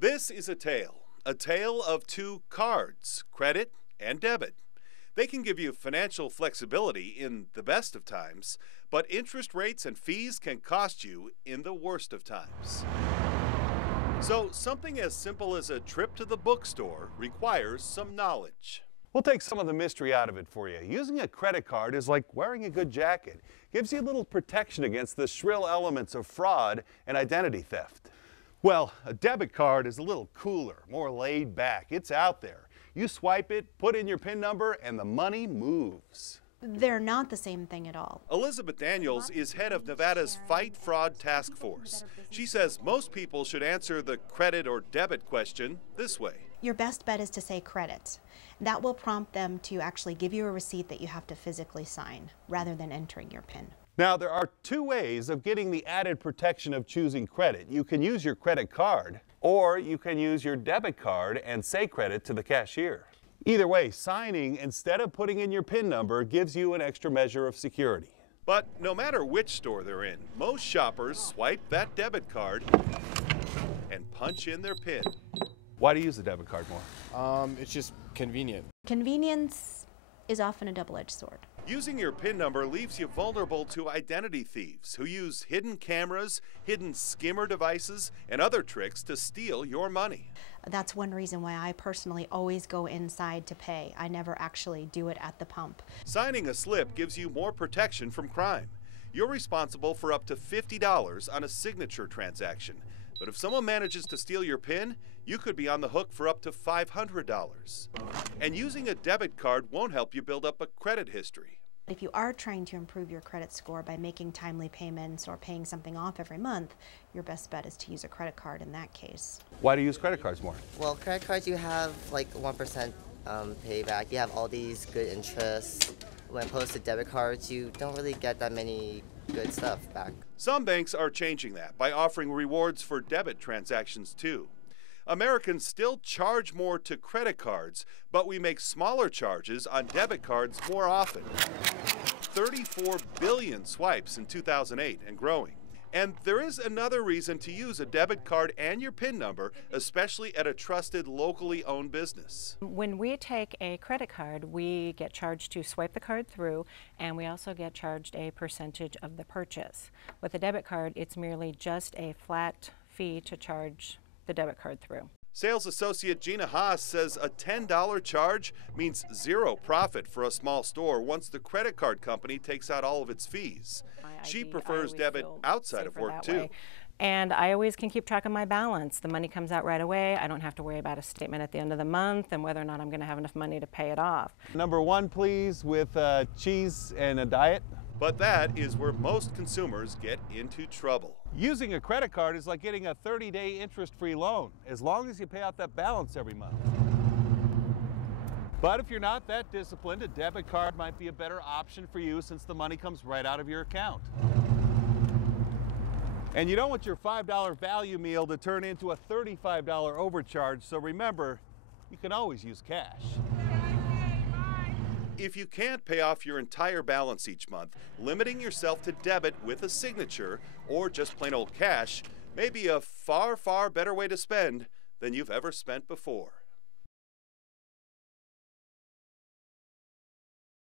This is a tale of two cards, credit and debit. They can give you financial flexibility in the best of times, but interest rates and fees can cost you in the worst of times. So something as simple as a trip to the bookstore requires some knowledge. We'll take some of the mystery out of it for you. Using a credit card is like wearing a good jacket. Gives you a little protection against the shrill elements of fraud and identity theft. Well, a debit card is a little cooler, more laid back. It's out there. You swipe it, put in your PIN number, and the money moves. They're not the same thing at all. Elizabeth Daniels is head of Nevada's Fight Fraud Task Force. She says most people should answer the credit or debit question this way. Your best bet is to say credit. That will prompt them to actually give you a receipt that you have to physically sign rather than entering your PIN. Now, there are two ways of getting the added protection of choosing credit. You can use your credit card, or you can use your debit card and say credit to the cashier. Either way, signing instead of putting in your PIN number gives you an extra measure of security. But no matter which store they're in, most shoppers swipe that debit card and punch in their PIN. Why do you use a debit card more? It's just convenient. Convenience is often a double-edged sword. Using your PIN number leaves you vulnerable to identity thieves who use hidden cameras, hidden skimmer devices, and other tricks to steal your money. That's one reason why I personally always go inside to pay. I never actually do it at the pump. Signing a slip gives you more protection from crime. You're responsible for up to $50 on a signature transaction. But if someone manages to steal your PIN, you could be on the hook for up to $500. And using a debit card won't help you build up a credit history. If you are trying to improve your credit score by making timely payments or paying something off every month, your best bet is to use a credit card in that case. Why do you use credit cards more? Well, credit cards, you have like 1% payback. You have all these good interests. When opposed to debit cards, you don't really get that many good stuff back. Some banks are changing that by offering rewards for debit transactions too. Americans still charge more to credit cards, but we make smaller charges on debit cards more often. 34 billion swipes in 2008 and growing. And there is another reason to use a debit card and your PIN number, especially at a trusted, locally owned business. When we take a credit card, we get charged to swipe the card through, and we also get charged a percentage of the purchase. With a debit card, it's merely just a flat fee to charge the debit card through. Sales associate Gina Haas says a $10 charge means zero profit for a small store once the credit card company takes out all of its fees. She prefers debit outside of work too. And I always can keep track of my balance. The money comes out right away. I don't have to worry about a statement at the end of the month and whether or not I'm going to have enough money to pay it off. Number one, please, with cheese and a diet. But that is where most consumers get into trouble. Using a credit card is like getting a 30-day interest-free loan, as long as you pay out that balance every month. But if you're not that disciplined, a debit card might be a better option for you since the money comes right out of your account. And you don't want your $5 value meal to turn into a $35 overcharge, so remember, you can always use cash. If you can't pay off your entire balance each month, limiting yourself to debit with a signature or just plain old cash may be a far, far better way to spend than you've ever spent before.